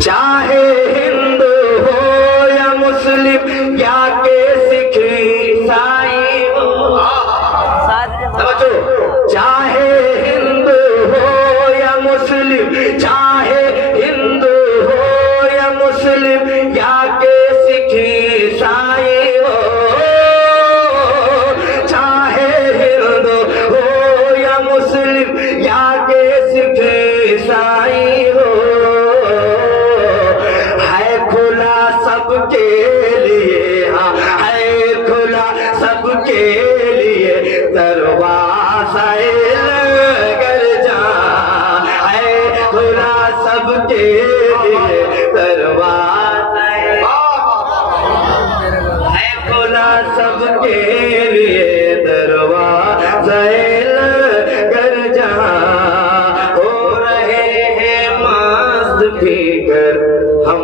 चाहे हिंदू हो या मुस्लिम या के सिख ईसाई हो, समझो, चाहे हिंदू हो या मुस्लिम, चाहे हिंदू हो या मुस्लिम या के सिख ईसाई हो, चाहे हिंदू हो या मुस्लिम या के सिख ईसाई हो, सबके लिए, हाँ है खुला सबके लिए दरवाज़ा लगर जा, है खुला सबके लिए दरवाज़ा, है खुला सबके लिए दरवाज़ा लगर जा। हो रहे हैं मस्त फिकर हम